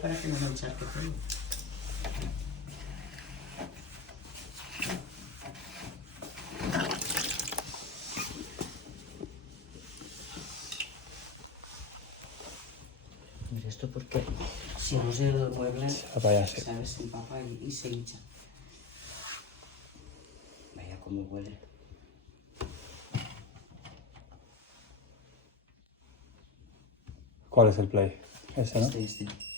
Para que no me encharque todo. Mira, esto porque si no se lo mueble, ¿sabes? Se empapa y se hincha. Vaya cómo huele. ¿Cuál es el play? Ese, ¿no? Este.